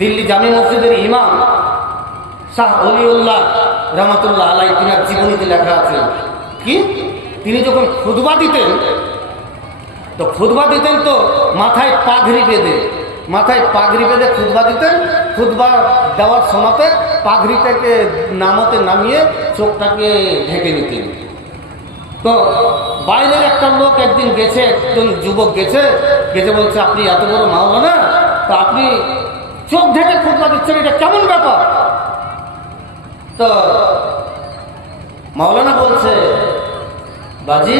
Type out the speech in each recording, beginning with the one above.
দিল্লি জামি মসজিদের ইমাম শাহ অলিউল্লাহ রহমতুল্লাহ আলাইহি তিনার জীবনীতে লেখা আছে কি, তিনি যখন খুতবা দিতেন তো মাথায় পাগড়ি বেঁধে খুতবা দিতেন। খুতবা দেওয়ার সময়তে পাগড়িটাকে নামিয়ে চোখটাকে ঢেকে নিতেন। তো বাইরের একটা লোক একদিন গেছে, একজন যুবক গেছে বলছে, আপনি এত বড় মাওলানা, তো আপনি চোখ ঢেকে খুতবা দিচ্ছেন, এটা কেমন ব্যাপার? তো মাওলানা বলছে, বাজি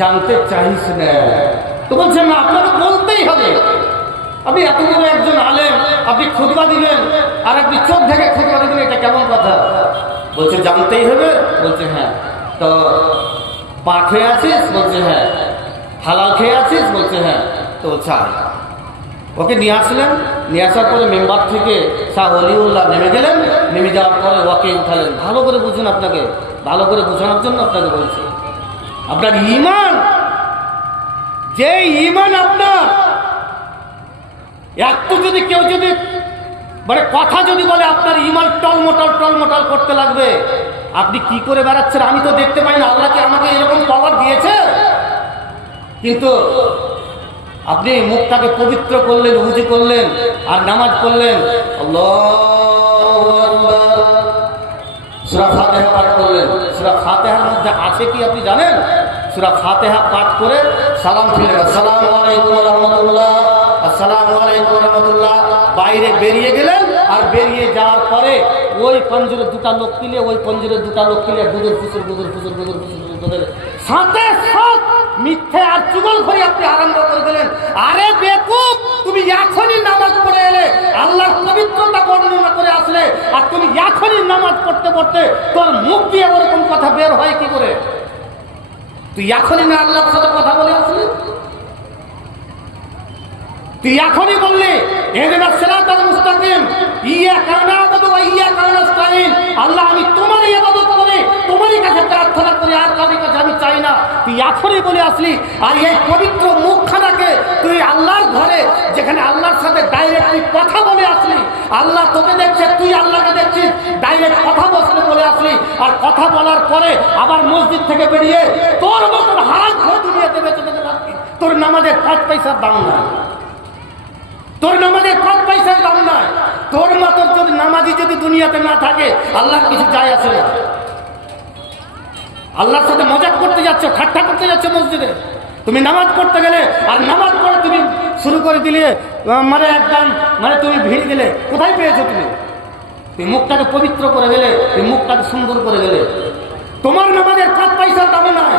জানতে চাইছ না? তো বলছে, না, আপনাকে বলতেই হবে। আপনি এত বড় একজন আলেম, আপনি খুতবা দিলেন আর আপনি চোখ ঢেকে খুতবা দিলেন, এটা কেমন কথা? বলছে, জানতেই হবে। বলছে, হ্যাঁ। তো পা খেয়ে আছিস? বলছে, হ্যাঁ। হালাল খেয়ে আছিস? বলছে, হ্যাঁ। তো বলছে, ওকে নিয়ে আসলেন। নিয়ে আসার পরে মেম্বার থেকে শাহ অলিউল্লাহ নেমে গেলেন। নেমে যাওয়ার পরে ওকে উঠালেন। ভালো করে বুঝুন, আপনাকে ভালো করে বোঝানোর জন্য আপনাকে বলছি, আপনার ঈমান, যে ঈমান আপনার একটু যদি কেউ যদি মানে কথা যদি বলে আপনার ঈমান টলমটল করতে লাগবে। আপনি কি করে বেড়াচ্ছেন? আমি তো দেখতে পাই না। আল্লাহ কি আমাকে এরকম পাওয়ার দিয়েছে? কিন্তু আপনি মুখটাকে পবিত্র করলেন, উযু করলেন আর নামাজ পড়লেন, আল্লাহু আকবার, সূরা ফাতিহা পাঠ করলেন। সূরা ফাতিহার মধ্যে আছে কি আপনি জানেন? সূরা ফাতিহা পাঠ করে সালাম ফিরলেন, আসসালামু আলাইকুম ওয়া রাহমাতুল্লাহ, আসসালামু আলাইকুম ওয়া রাহমাতুল্লাহ। বাইরে বেরিয়ে গেলেন। আর বেরিয়ে যাওয়ার পরে ওই পঞ্জরে দুটা লোক কিলে বুদুর ফুসুর সাথে মিথ্যে আর চুগলখড়ি আপনি আরম্ভ করে দিলেন। আরে বেকুব, তুমি এখনই নামাজ পড়ে এলে, আল্লাহর পবিত্রতা বর্ণনা করে আসলে, আর তুমি এখনই নামাজ পড়তে তোর মুখ দিয়ে ওরকম কথা বের হয় কি করে? তুই এখনই না আল্লাহর সাথে কথা বলে আসলি? তুই এখনই বললি ইহদিনাস সিরাতাল মুস্তাকিম, ইয়াকা না'বুদু ওয়া ইয়াকা নাস্তাঈন, আল্লাহ আমি তোমারই ইবাদত করি, তোমারই কাছে প্রার্থনা করি, আর কারোর কাছে আমি চাই না। তুই এখনই বলে আসলি। আর এই পবিত্র মুখখানাকে তুই আল্লাহর ঘরে, যেখানে আল্লাহর সাথে ডাইরেক্ট তুই কথা বলে আসলি, আল্লাহ তোকে দেখছে, তুই আল্লাহকে দেখছিস, ডাইরেক্ট কথা বলে আসলি। আর কথা বলার পরে আবার মসজিদ থেকে বেরিয়ে তোর মতন হারাম খোর দুনিয়াতে বেঁচে যেতে পারবি। তোর নামাজের 5 পয়সার দাম নাই, তোর নামাজের 5 পয়সার দাম নাই। তোর মতো যদি নামাজি যদি দুনিয়াতে না থাকে, আল্লাহর কিছু যায় আসে না। আল্লাহর সাথে মজাক করতে যাচ্ছ, ঠাট্টা করতে যাচ্ছ মসজিদে। তুমি নামাজ পড়তে গেলে আর নামাজ পড়ে তুমি শুরু করে দিলে, মানে তুমি ভিড় দিলে, কোথায় পেয়েছো তুমি? তুমি মুখটাকে পবিত্র করে গেলে, তুমি মুখটাকে সুন্দর করে গেলে। তোমার নামাজের 5 পয়সার দাম নাই,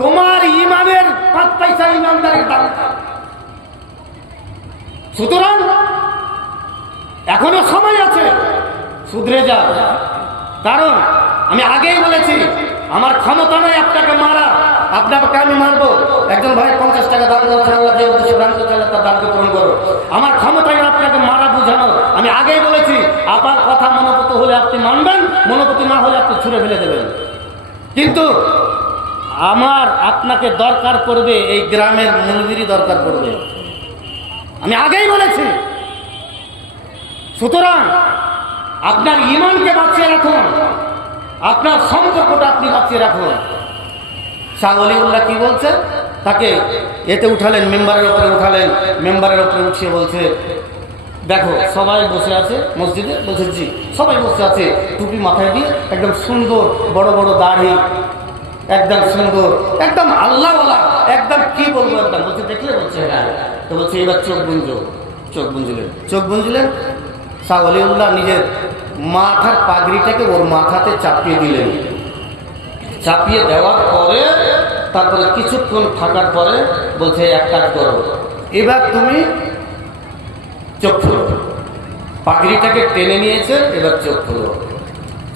তোমার ইমানের 5 পয়সা ইমানদারের দাম। সুতরাং এখনো সময় আছে, শুধরে যা। কারণ আমি আগেই বলেছি, আমার ক্ষমতা নয় আপনাকে মারা, আপনাকে আমি মারবো। একজন ভাই 50 টাকা দান করেছেন, আল্লাহ যে উদ্দেশ্যে দান করছে তার দানকে পূরণ করো। আমার ক্ষমতায় আপনাকে মারা বুঝানো। আমি আগেই বলেছি, আপনার কথা মনোপত হলে আপনি মানবেন, মনোপতি না হলে আপনি ছুঁড়ে ফেলে দেবেন। কিন্তু আমার আপনাকে দরকার পড়বে, এই গ্রামের মূলবীরই দরকার পড়বে, আমি আগেই বলেছি। সুতরাং আপনার ঈমানকে বাঁচিয়ে রাখুন, আপনার সম্পর্কটা আপনি বাঁচিয়ে রাখুন। শাহ ওলিউল্লাহ কি বলছে? তাকে এতে উঠালেন, মেম্বারের উপরে উঠালেন। মেম্বারের উপরে উঠিয়ে বলছে, দেখো সবাই বসে আছে মসজিদে। বলছে, জি সবাই বসে আছে, টুপি মাথায় দিয়ে, একদম সুন্দর বড় বড় দাড়ি, একদম সুন্দর, একদম আল্লাহওয়ালা, একদম কি বলবো, একদম বলছে, দেখলে? বলছে, হ্যাঁ। তো বলছে, এবার চোখ বুঞ্জিলেন। শাহ ওলিউল্লাহ নিজের মাথার পাগড়িটাকে ওর মাথাতে চাপিয়ে দিলেন। চাপিয়ে দেওয়ার পরে তারপরে কিছুক্ষণ থাকার পরে বলছে, এক কাজ করো, এবার তুমি চোখ খোলো। পাগড়িটাকে টেনে নিয়েছে, এবার চোখ খোলো।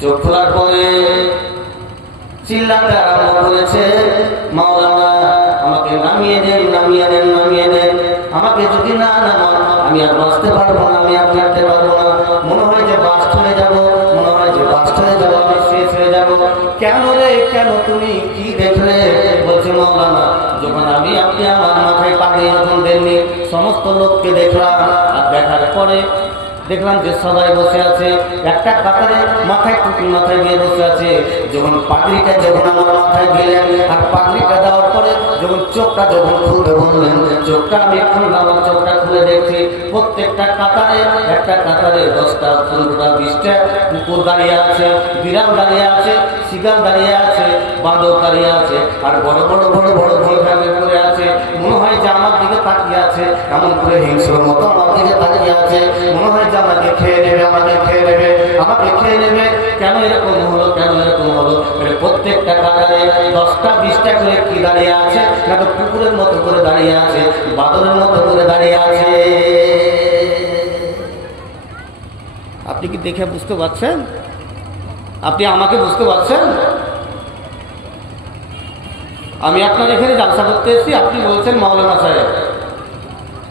চোখ খোলার পরে চিল্লাতে আরম্ভ করেছে, মাওলানা আমাকে নামিয়ে দেন, আমাকে যদি না নামান আমি আর বাঁচতে পারবো না, আমি আর থাকতে পারবো না। মনে হয় যে বাস চলে যাবো, আমি শেষ হয়ে যাবো। কেন রে, কেন? তুমি কি দেখলে? বলছে, মাওলানা যখন আপনি আমার মাথায় পাগড়ি যখন দেননি, সমস্ত লোককে দেখলাম, আর দেখার পরে দেখলাম যে সবাই বসে আছে একটা কাতারে, মাথায় টুপি মাথায় দিয়ে বসে আছে। যখন পাগড়িটা যখন আমার মাথায় দিলেন আর পাগড়িটা দেওয়ার পরে যখন চোখটা যখন খুলে বললেন, চোখটা আমি খুললাম, চোখটা খুলে দেখছি প্রত্যেকটা কাতারে, একটা কাতারে 10টা 15টা 20টা কুকুর দাঁড়িয়ে আছে, বিড়াল দাঁড়িয়ে আছে, শিগাল দাঁড়িয়ে আছে, বাঁদর দাঁড়িয়ে আছে, আর বড় বড় বড় বড় বড় ফ্যামিলি করে আছে। মনে হয় যে আমার দিকে তাকিয়ে আছে, এমন করে হিংস্র মতো আমার দিকে তাকিয়ে আছে। মনে হয় যে আমাকে খেয়ে নেবে, আমাকে খেয়ে নেবে, আমাকে খেয়ে নেবে। কেন এরকম হলো, কেন এরকম হলো? প্রত্যেকটা কাতারে 10টা 20টা করে কি দাঁড়িয়ে আছে না, তো কুকুরের মতো করে দাঁড়িয়ে আছে, বাদরের মতো করে দাঁড়িয়ে আছে। আপনি কি দেখে বুঝতে পারছেন? আপনি আমাকে বুঝতে পারছেন? আমি আপনার এখানে জালসা করতে এসেছি, আপনি বলছেন মাওলানা সাহেব,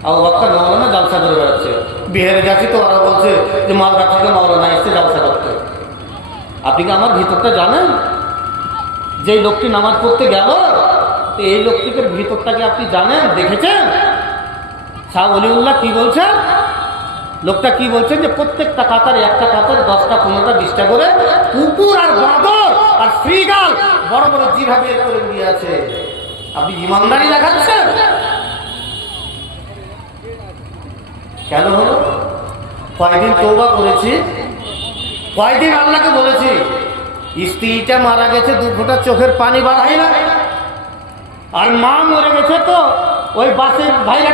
আবু বকর মাওলানা জালসা করে বেড়াচ্ছে। বিহারে যাচ্ছি তো ওরা বলছে যে মালদা থেকে মাওলানা এসছে জালসা করতে। আপনি কি আমার ভিতরটা জানেন? যে লোকটি নামাজ পড়তে গেল, এই লোকটিকে ভিতরটাকে আপনি জানেন, দেখেছেন? শাহ অলিউল্লাহ কি বলছেন? লোকটা কি বলছেন যে প্রত্যেকটা কাতারে, একটা কাতারে 10টা 15টা 20টা করে কুকুর আর বাঁদর আর শ্রীগাল বড় বড় জিভা বের করে দিয়ে আছে। আপনি ইমানদারি দেখাচ্ছেন? কেন হলো? কয়দিন তওবা করেছি, কয়দিন আল্লাহকে বলেছি স্ত্রীটা মারা গেছে 2 ফোঁটা চোখের পানি বাড়াই না, আর মা মরে গেছে তো ওই বাসের ভাইরা